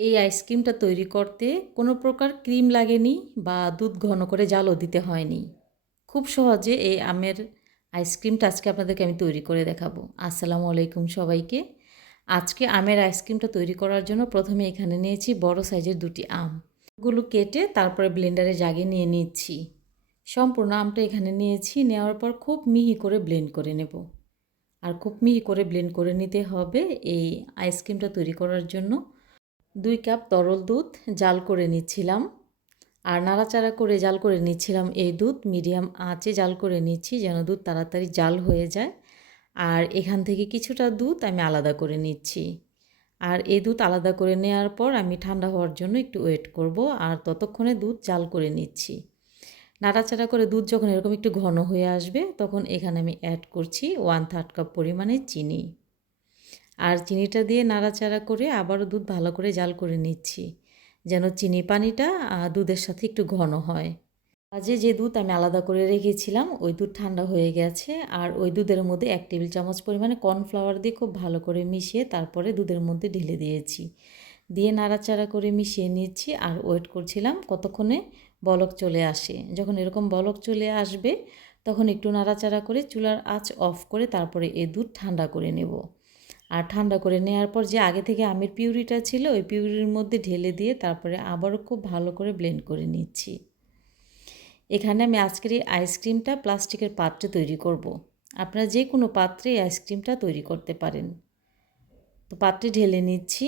এই আইসক্রিমটা তৈরি করতে কোনো প্রকার ক্রিম লাগেনি বা দুধ ঘন করে জালও দিতে হয়নি। খুব সহজে এই আমের আইসক্রিমটা আজকে আপনাদেরকে আমি তৈরি করে দেখাবো। আসসালামু আলাইকুম সবাইকে। আজকে আমের আইসক্রিমটা তৈরি করার জন্য প্রথমে এখানে নিয়েছি বড় সাইজের দুটি আম। গুলো কেটে তারপরে ব্লেন্ডারে জাগে নিয়ে নিচ্ছি। সম্পূর্ণ আমটা এখানে নিয়েছি, নেওয়ার পর খুব মিহি করে ব্লেন্ড করে নেব। আর খুব মিহি করে ব্লেন্ড করে নিতে হবে এই আইসক্রিমটা তৈরি করার জন্য। দুই কাপ তরল দুধ জাল করে নিচ্ছিলাম আর নাড়াচাড়া করে জাল করে নিচ্ছিলাম এই দুধ। মিডিয়াম আঁচে জাল করে নিচ্ছি যেন দুধ তাড়াতাড়ি জাল হয়ে যায়। আর এখান থেকে কিছুটা দুধ আমি আলাদা করে নিচ্ছি। আর এই দুধ আলাদা করে নেওয়ার পর আমি ঠান্ডা হওয়ার জন্য একটু ওয়েট করব আর ততক্ষণে দুধ জাল করে নিচ্ছি। নাড়াচাড়া করে দুধ যখন এরকম একটু ঘন হয়ে আসবে তখন এখানে আমি অ্যাড করছি ওয়ান থার্ড কাপ পরিমাণে চিনি। আর চিনিটা দিয়ে নাড়াচাড়া করে আবারও দুধ ভালো করে জাল করে নিচ্ছি, যেন চিনি পানিটা দুধের সাথে একটু ঘন হয়। আজে যে দুধ আমি আলাদা করে রেখেছিলাম, ওই দুধ ঠান্ডা হয়ে গেছে, আর ওই দুধের মধ্যে এক টেবিল চামচ পরিমাণে কর্নফ্লাওয়ার দিয়ে খুব ভালো করে মিশিয়ে তারপরে দুধের মধ্যে ঢেলে দিয়েছি। দিয়ে নাড়াচাড়া করে মিশিয়ে নিচ্ছি, আর ওয়েট করছিলাম কতক্ষণে বলক চলে আসে। যখন এরকম বলক চলে আসবে, তখন একটু নাড়াচাড়া করে চুলার আঁচ অফ করে তারপরে এ দুধ ঠান্ডা করে নেব। আর ঠান্ডা করে নেওয়ার পর যে আগে থেকে আমের পিউরিটা ছিল, ওই পিউরির মধ্যে ঢেলে দিয়ে তারপরে আবারও খুব ভালো করে ব্লেন্ড করে নিচ্ছি। এখানে আমি আজকের এই আইসক্রিমটা প্লাস্টিকের পাত্রে তৈরি করব। আপনারা যে কোনো পাত্রে আইসক্রিমটা তৈরি করতে পারেন। তো পাত্রে ঢেলে নিচ্ছি।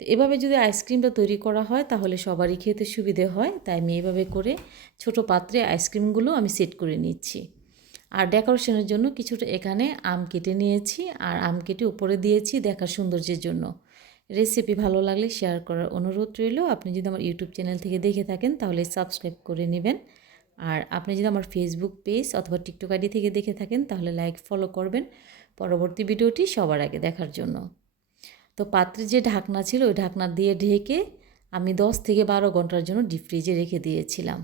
তো এভাবে যদি আইসক্রিমটা তৈরি করা হয়, তাহলে সবারই খেতে সুবিধে হয়। তাই আমি এভাবে করে ছোট পাত্রে আইসক্রিমগুলো আমি সেট করে নিচ্ছি। আর ডেকোরেশনের জন্য কিছুটা এখানে আম কেটে নিয়েছি আর আম কেটে উপরে দিয়েছি দেখার সৌন্দর্যের জন্য। রেসিপি ভালো লাগলে শেয়ার করার অনুরোধ রইল। আপনি যদি আমার ইউটিউব চ্যানেল থেকে দেখে থাকেন তাহলে সাবস্ক্রাইব করে নেবেন। আর আপনি যদি আমার ফেসবুক পেজ অথবা টিকটক আইডি থেকে দেখে থাকেন তাহলে লাইক ফলো করবেন। পরবর্তী ভিডিওটি সবার আগে দেখার জন্য। তো পাত্রের যে ঢাকনা ছিল ওই ঢাকনা দিয়ে ঢেকে আমি দশ থেকে বারো ঘণ্টার জন্য ডিপ ফ্রিজে রেখে দিয়েছিলাম।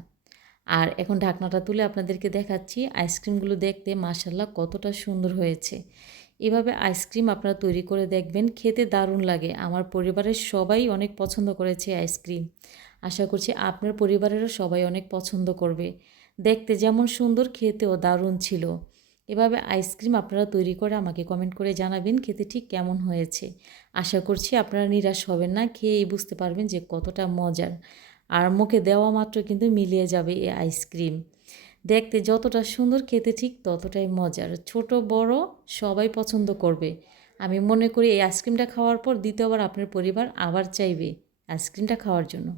আর এখন ঢাকনাটা তুলে আপনাদেরকে দেখাচ্ছি আইসক্রিমগুলো দেখতে মাসাল্লাহ কতটা সুন্দর হয়েছে। এভাবে আইসক্রিম আপনারা তৈরি করে দেখবেন, খেতে দারুণ লাগে। আমার পরিবারের সবাই অনেক পছন্দ করেছে আইসক্রিম। আশা করছি আপনার পরিবারেরও সবাই অনেক পছন্দ করবে। দেখতে যেমন সুন্দর, খেতেও দারুণ ছিল। এভাবে আইসক্রিম আপনারা তৈরি করে আমাকে কমেন্ট করে জানাবেন খেতে ঠিক কেমন হয়েছে। আশা করছি আপনারা নিরাশ হবেন না, খেয়েই বুঝতে পারবেন যে কতটা মজার। আর মুখে দেওয়া মাত্র কিন্তু মিলিয়ে যাবে এই আইসক্রিম দেখতে যতটা সুন্দর, খেতে ঠিক ততটাই মজার। ছোট, বড় সবাই পছন্দ করবে। আমি মনে করি এই আইসক্রিমটা খাওয়ার পর দ্বিতীয়বার আপনার পরিবার আবার চাইবে আইসক্রিমটা খাওয়ার জন্য।